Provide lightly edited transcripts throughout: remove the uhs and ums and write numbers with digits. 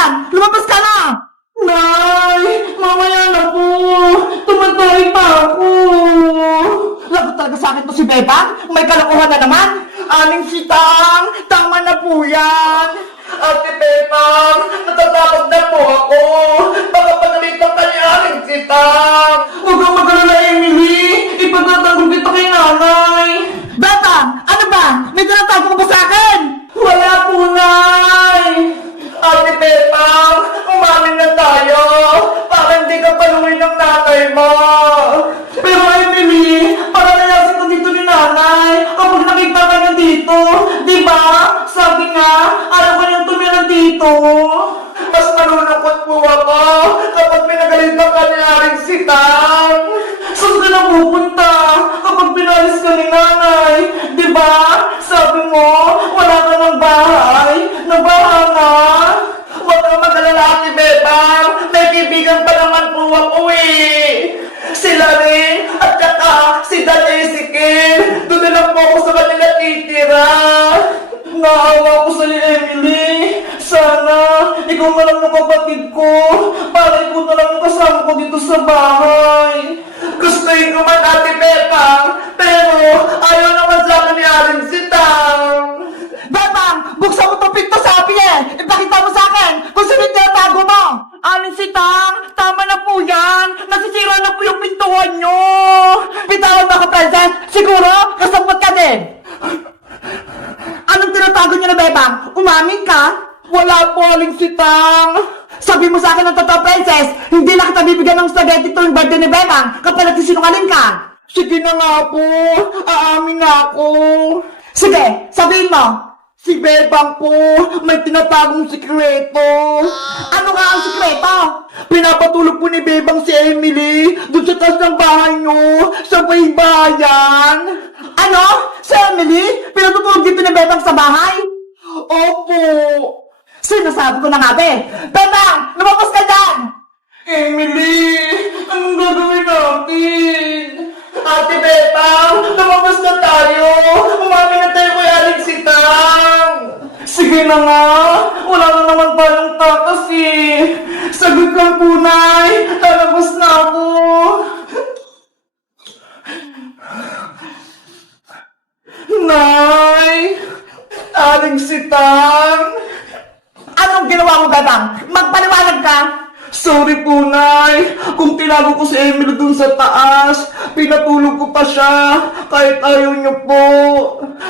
dyan! Lumabas ka na! Nay! Mamaya na po! Tumatay pa ako! Lagot talaga sa akin to si Bebang? May kalokohan na naman! Aling sitang! Tama na po yan! Ate Bebang! Natatakot na po ako! Baka pagalitan ka ni Aling sitang! Huwag kang mag-alala, Emily! Ipagtatanggol kita kay nanay! Bebang! Ano ba? May tinatago ka ba sa akin? Wala po, Nay! Ate Bebang! Umamin na tayo! Para hindi ka paluin ng nanay mo! Pero Emily, para nalasin ko dito ni nanay kapag nakita ka niya dito, di ba? Sabi nga, ayaw ka niyang tumira dito. Mas malulungkot po ako kapag pinagalitan ka ni Aling Sitang. Saan ka na pupunta kapag pinalis ka ni nanay? Di ba? Sabi mo, wala ka ng bahay. Nabaha nga. Huwag kang mag-alala, Ate Bebang. May kaibigan pa naman po ako eh. Sila rin, at saka si Dan Ezekiel. Doon na lang po ako sa kanila titira. Naawa ko sa'yo, Emily. Sana, ikaw na lang ng kapatid ko. Para ikaw na lang ang kasama ko dito sa bahay. Gustuin ko man, Ate Bebang, pero ayaw naman sa akin ni Aling Sitang. Bebang, buksan mo itong pinto, sabi eh. Ipakita mo sa akin kung sino yung tinatago mo. Aling Sitang, tama na po yan. Nasisira na po yung pintuan nyo. Bitawan mo ako, Princess. Siguro, kasabot ka din. Anong tinatago nyo na, Bebang? Umamin ka? Wala po, Aling Sitang. Sabi mo sa akin ng totoo, Princess, hindi na kita bibigyan ng spaghetti tuwing birthday ni Bebang kapag nagsisinungaling ka. Sige na nga po. Aamin na ako. Sige, sabihin mo. Si Bebang po, may tinatagong sikreto. Ano nga ang sikreto? Pinapatulog po ni Bebang si Emily doon sa taas ng bahay nyo, sa may bayan. Ano? Si Emily? Pinatutulog dito ni Bebang sa bahay? Opo. Sinasabi ko na nga, be. Bebang, lumabas ka dyan! Emily, anong gagawin natin? Ate Bebang, lumabas na tayo! Umami na tayo kay Aling Sitang! Sige na nga! Wala na naman tayong takas eh! Sagot kang punay! Lalabas na ako! Nay! Aling Sitang! Anong ginawa mo, Bebang? Magpaliwanag ka! Sorry po, Nay. Kung tinago ko si Emily dun sa taas, pinatulog ko pa siya, kahit ayaw niyo po.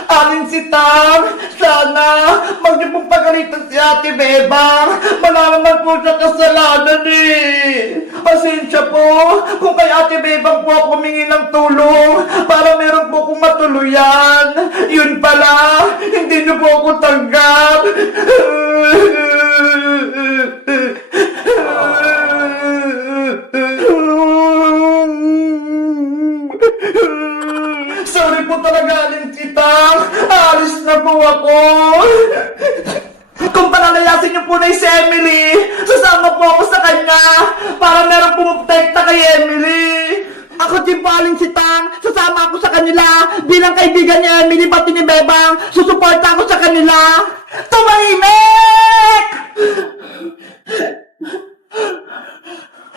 Aling Sitang, sana, mag niyo pong pagalitan si Ate Bebang. Wala naman po siya kasalanan eh. Pasensya po, kung kay Ate Bebang po ako humingi ng tulong, para meron po akong matuluyan. Yun pala, hindi niyo po ako tanggap. Sorry po talaga, Aling Sitang. Alis na po ako. Kung palalayasin niyo po na si Emily, sasama po ako sa kanya para meron pumuprotekta kay Emily. Ako din po, Aling Sitang. Sasama ako sa kanila bilang kaibigan ni Emily pati ni Bebang. Susuporta ako sa kanila. Tumahimik!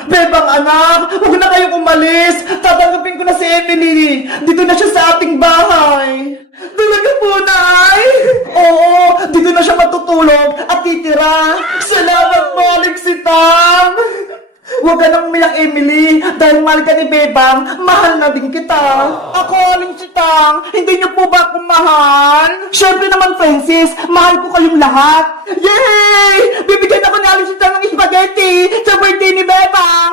Bebang anak, huwag na kayong umalis. Tatanggapin ko na si Emily. Dito na siya sa ating bahay. Talaga po, Nay? Oo, dito na siya matutulog at titira. Salamat po, Aling Sitang. Huwag ka nang umiyak, Emily. Dahil mahal ka ni Bebang, mahal na din kita. Ako, Aling Sitang, hindi niyo po ba akong mahal? Siyempre naman, Francis, mahal ko kayong lahat. Yay! Bibigyan ako ni Aling Sitang ng spaghetti sa birthday ni Bebang.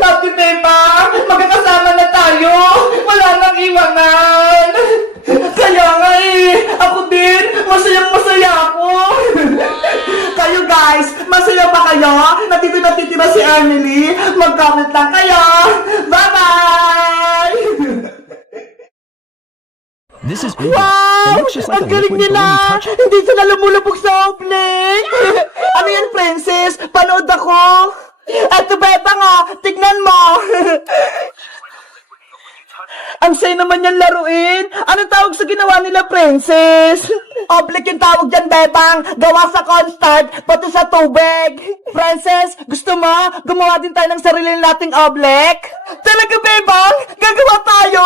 Happy Bebang, magkakasama na tayo. Wala nang iwanan. Kaya nga eh, ako din, masayang-masaya ako. Kayo guys, masaya ba kayo? Natitira si Emily? Mag-comment lang kayo. Bye-bye! This is Bacon. Wow! It looks just like Ang a galing liquid nila! when you touch it. Hindi sila lumulubog sa opening! Ano yan, Princess? Panood ako! Eto, Bebang oh! Tignan mo! Ang saya naman yan laruin! Anong tawag sa ginawa nila, Princess? Oblique yung tawag dyan, Bebang. Gawa sa cornstarch, pati sa tubig. Princess, gusto mo? Gumawa din tayo ng sarili nating oblique? Talaga, Bebang? Gagawa tayo?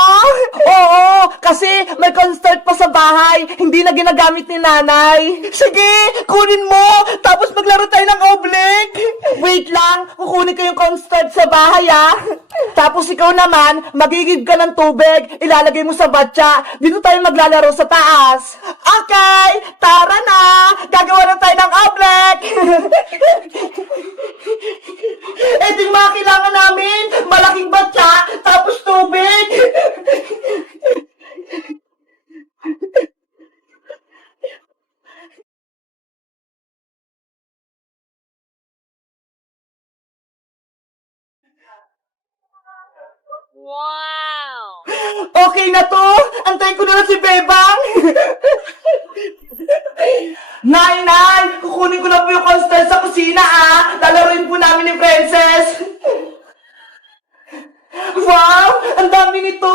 Oo, kasi may cornstarch pa sa bahay. Hindi na ginagamit ni nanay. Sige, kunin mo. Tapos maglaro tayo ng oblique. Wait lang, kukunin ko yung cornstarch sa bahay, ah. Tapos ikaw naman, magigib ka ng tubig. Ilalagay mo sa batya. Dito tayo maglalaro sa taas. Okay, tara na! Gagawa na tayo ng oblique! Ito yung mga kailangan namin. Malaking batya, tapos tubig. Wow! Okay na to? Antayin ko na lang si Bebang. Nay! Kukunin ko na po yung cornstarch sa kusina, ah. Lalaroin po namin ni Princess. Wow! Ang dami nito!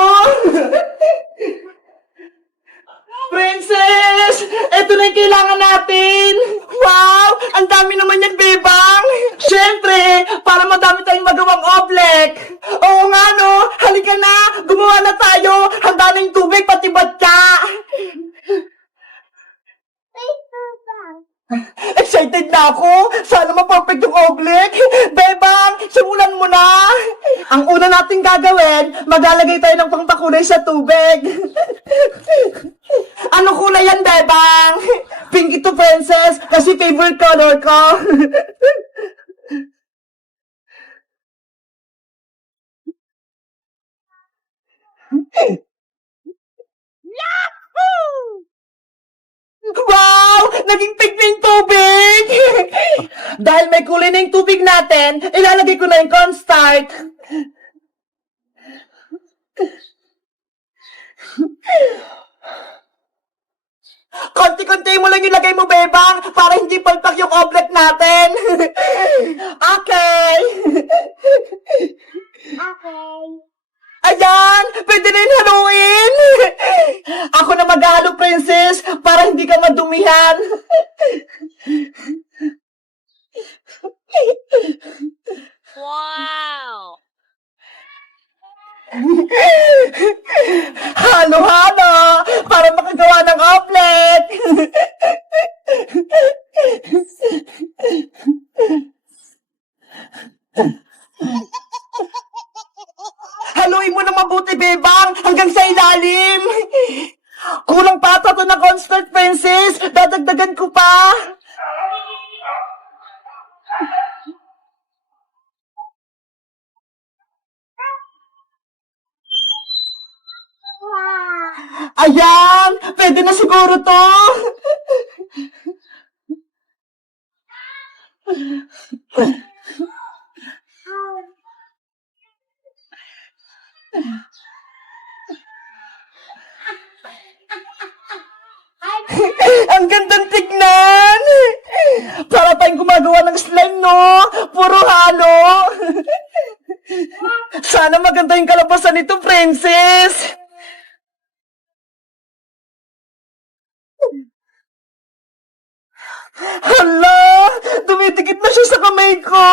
Princess! Ito na yung kailangan natin! Wow! Ang dami naman yan, Bebang! Siyempre, para madami tayong magawang oblique! Oo nga, no? Halika na! Gumawa na tayo! Handa na yung tubig, pati batya! Excited na ako! Sana ma-perfect yung oblique! Bebang, simulan mo na! Ang una nating gagawin, maglalagay tayo ng pangpakulay sa tubig. Ano kulay yan, Bebang? Pink ito, Princess, kasi favorite color ko. Yahoo! Wow! Naging pink na yung tubig! Dahil may kulay na yung tubig natin, ilalagay ko na yung cornstarch. Konti-konti mo lang ilagay mo, Bebang, para hindi palpak yung oblique natin. Okay. Okay. Ayan! Pwede na yung haluin! Ako na maghahalo, Princess, para hindi ka madumihan. Wow! Halo-halo! Para makagawa ng omelet! Haluin mo na mabuti, Bebang, hanggang sa ilalim! Kulang pa ata to na cornstarch, Princess! Dadagdagan ko pa! Ayan! Pwede na siguro to! Ang gandang tignan! Para tayong gumagawa ng slime, no? Puro halo! Sana maganda yung kalabasan nito, Princess! Hala! Dumidikit na siya sa kamay ko!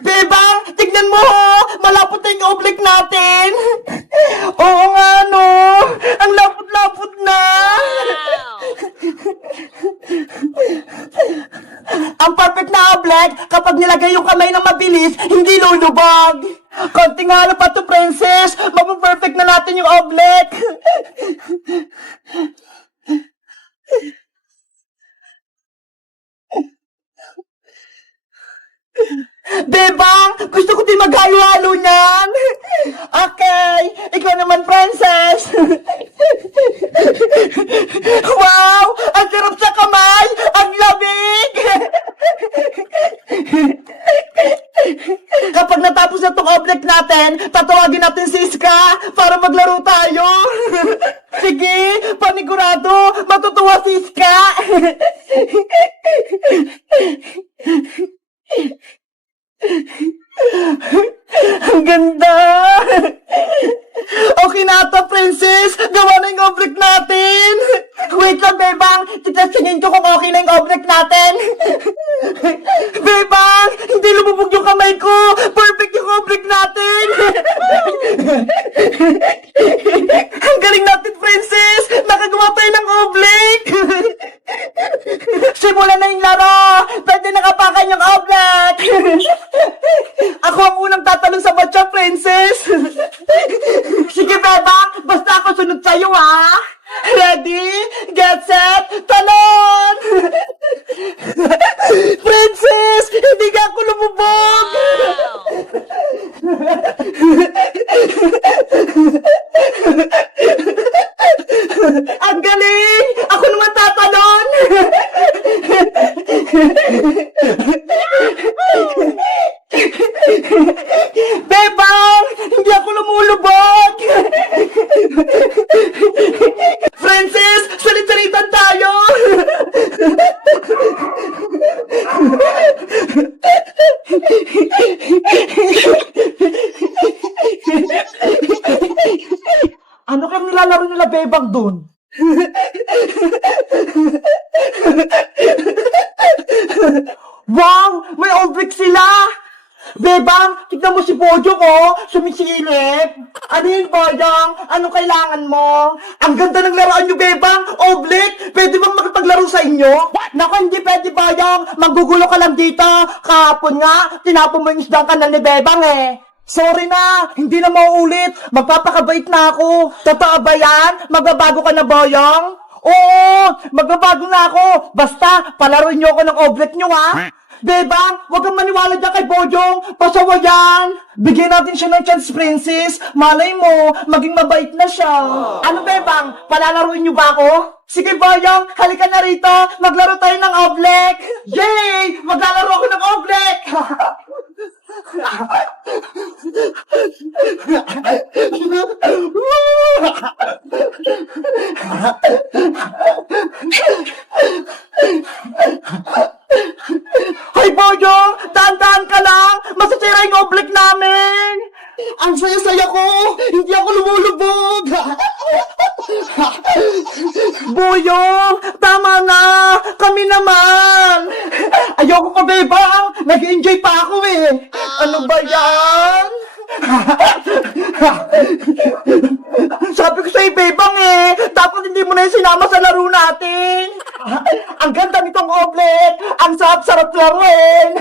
Bebang, tignan mo ho! Malapot na yung oblique natin! Oo nga, no? Ang lapot-lapot na! Wow! Ang perfect na oblique, kapag nilagay yung kamay ng mabilis, hindi lulubog! Konting halo pa to, Princess! Mapaperfect na natin yung oblique! Bebang, gusto ko din maghalo-halo niyan. Okay, ikaw naman, Princess. Wow, ang sarap sa kamay, ang lamig. Kapag natapos na tong oblique natin, tatawagin natin si Iska para maglaro tayo. Sige, panigurado, matutuwa si Iska. Ang ganda! Okay na ito, Princess! Gawa na yung oblique natin! oblique natin! Ang galing natin, Princess! Nakagawa tayo ng oblique! Simulan na yung laro! Pwede nakapakan yung oblique! Ako ang unang tatalon sa batya, Princess! Sige, Bebang! Basta ako sunod sa'yo, ha? Ready? Get set? Talon! Princess! Hindi ka ako lumubog! Wow! Ang galing! Ako naman tatalon! Bebang! Hindi ako lumulubog! Princess! Salit-salitan tayo! Ano kayang nilalaro nila, Bebang, dun? Wow! May oblique sila! Bebang, tignan mo si Bojo ko, sumisilip. Ano yun, Boyong? Anong kailangan mo? Ang ganda ng laruan nyo, Bebang! Oblique! Pwede bang makipaglaro sa inyo? Naku, hindi pwede, Boyong. Manggugulo ka lang dito. Kahapon nga, tinapon mo yung isdang kanal ni Bebang eh. Sorry na, hindi na mauulit. Magpapakabait na ako. Totoo ba yan? Magbabago ka na, Boyong? Oo, magbabago na ako. Basta, palaruin niyo ako ng oblique nyo, ha? Bebang, huwag kang maniwala dyan kay Bojong. Pasawa yan. Bigyan natin siya ng chance, Princess. Malay mo, maging mabait na siya. Ano, Bebang? Palalaruin niyo ba ako? Sige, Boyong, halika na rito. Maglaro tayo ng oblique. Yay! Maglalaro ako ng oblique. Hoy, Bojong! Dahan-dahan ka lang! Masasira yung oblique namin! Ang saya-saya ko! Hindi ako lumulubog! Boyong! Tama na! Kami naman! Ayoko pa, Bebang! Nag-enjoy pa ako eh! Ano ba yan? Sabi ko sa'yo, Bebang eh! Dapat hindi mo na yung sinama sa laro natin! Ang ganda nitong oblique! Ang sarap-sarap laruin!